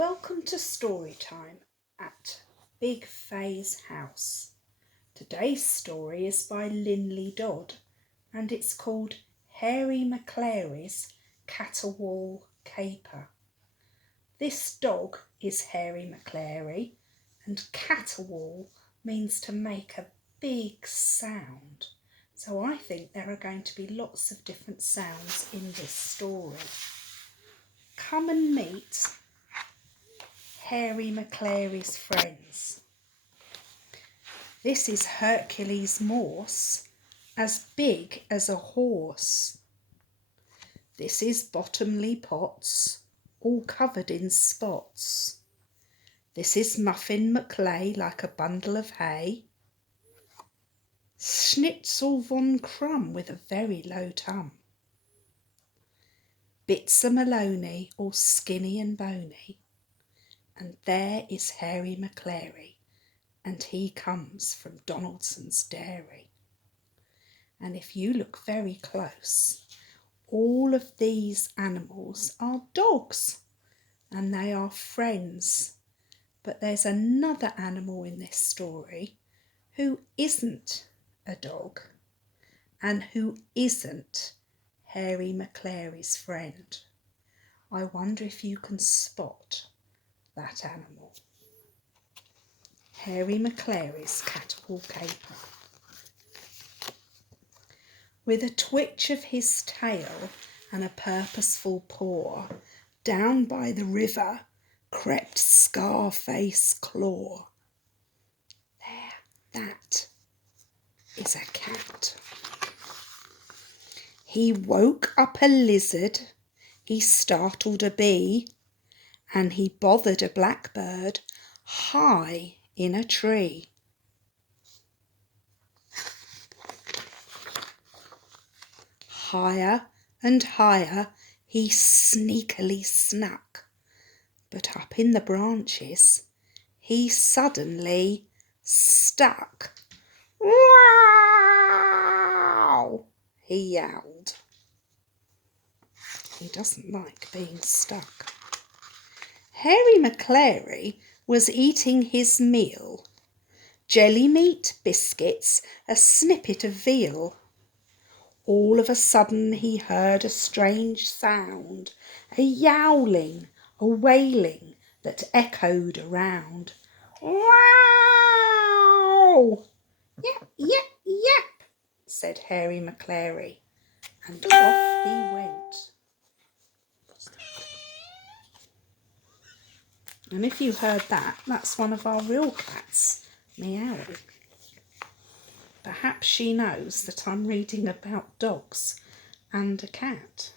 Welcome to story time at Big Faye's house. Today's story is by Linley Dodd and it's called Hairy Maclary's Caterwaul Caper. This dog is Hairy Maclary and Caterwaul means to make a big sound. So I think there are going to be lots of different sounds in this story. Come and meet Hairy Maclary's friends. This is Hercules Morse, as big as a horse. This is Bottomley Potts, all covered in spots. This is Muffin Maclay, like a bundle of hay. Schnitzel von Crumb, with a very low tum. Bitzer Maloney, all skinny and bony. And there is Hairy Maclary, and he comes from Donaldson's Dairy. And if you look very close, all of these animals are dogs, and they are friends. But there's another animal in this story who isn't a dog, and who isn't Hairy Maclary's friend. I wonder if you can spot that animal. Hairy Maclary's Caterwaul Caper. With a twitch of his tail and a purposeful paw, down by the river crept Scarface Claw. There, that is a cat. He woke up a lizard, he startled a bee, and he bothered a blackbird high in a tree. Higher and higher he sneakily snuck, but up in the branches he suddenly stuck. Wow! He yowled. He doesn't like being stuck. Hairy Maclary was eating his meal. Jelly meat, biscuits, a snippet of veal. All of a sudden he heard a strange sound, a yowling, a wailing that echoed around. Wow! Yap, yap, yap, said Hairy Maclary, and off he went. And if you heard that, that's one of our real cats, meowing. Perhaps she knows that I'm reading about dogs and a cat.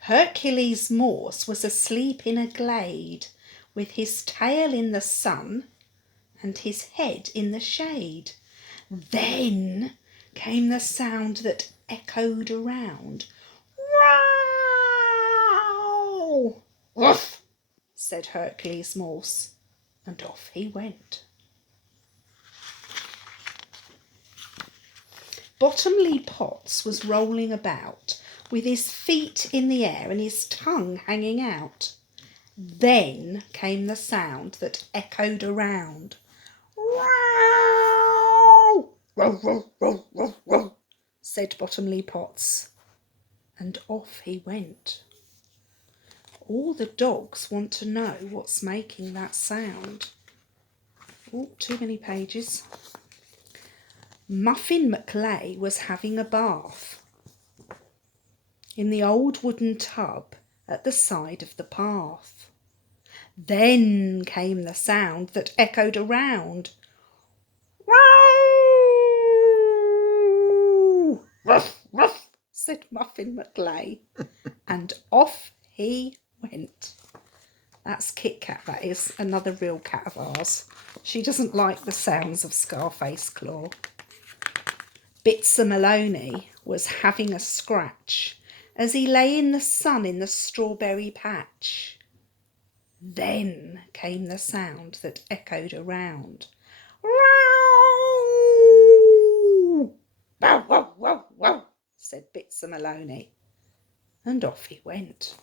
Hercules Morse was asleep in a glade, with his tail in the sun and his head in the shade. Then came the sound that echoed around. Wow! Woof! Said Hercules Morse, and off he went. Bottomley Potts was rolling about, with his feet in the air and his tongue hanging out. Then came the sound that echoed around. Wow! Row, row, row, row, row, said Bottomley Potts, and off he went. All the dogs want to know what's making that sound. Oh, too many pages. Muffin Maclay was having a bath in the old wooden tub at the side of the path. Then came the sound that echoed around. Wow! Ruff, ruff, said Muffin Maclay, and off he went. That's Kit Kat, that is, another real cat of ours. She doesn't like the sounds of Scarface Claw. Bitzer Maloney was having a scratch as he lay in the sun in the strawberry patch. Then came the sound that echoed around. Wow! Wow, wow, wow, wow, said Bitzer Maloney, and off he went.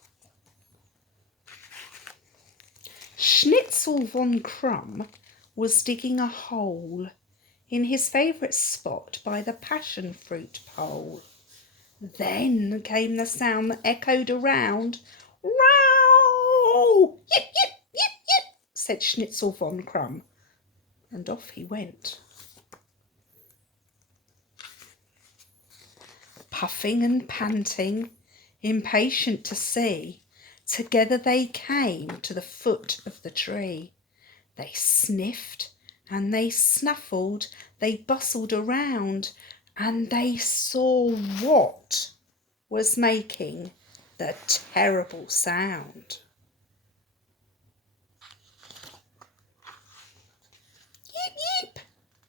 Schnitzel von Krumm was digging a hole in his favourite spot by the passion fruit pole. Then came the sound that echoed around. Row! Yip, yip, yip, yip, said Schnitzel von Krumm, and off he went. Puffing and panting, impatient to see, together they came to the foot of the tree. They sniffed and they snuffled, they bustled around, and they saw what was making the terrible sound. Yip, yip,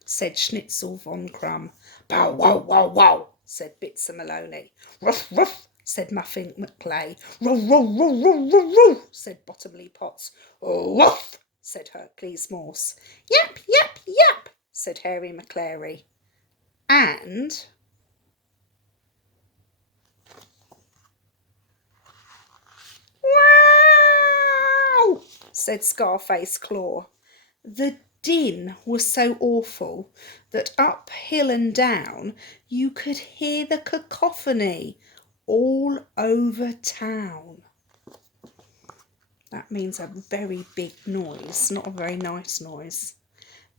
said Schnitzel von Krumm. Bow, wow, wow, wow, said Bitzer Maloney. Ruff, ruff, said Muffin Maclay. Row, row, row, row, row, row, said Bottomley Potts. Woof, said Hercules Morse. Yap, yap, yap, said Harry Maclary. And wow, said Scarface Claw. The din was so awful that up hill and down you could hear the cacophony all over town. That means a very big noise, not a very nice noise.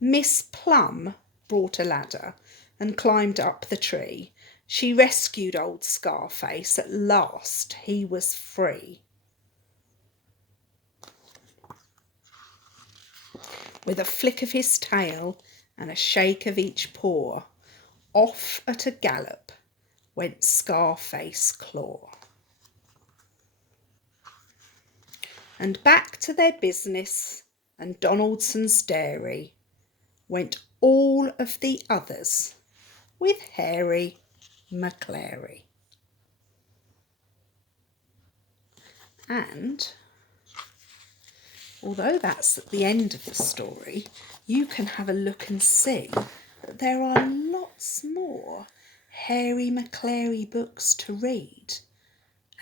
Miss Plum brought a ladder and climbed up the tree. She rescued old Scarface. At last he was free. With a flick of his tail and a shake of each paw, off at a gallop went Scarface Claw. And back to their business and Donaldson's dairy went all of the others with Harry Maclary. And although that's at the end of the story, you can have a look and see that there are lots more Harry Maclary books to read.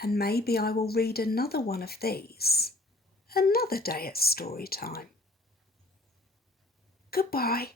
And maybe I will read another one of these another day at story time. Goodbye.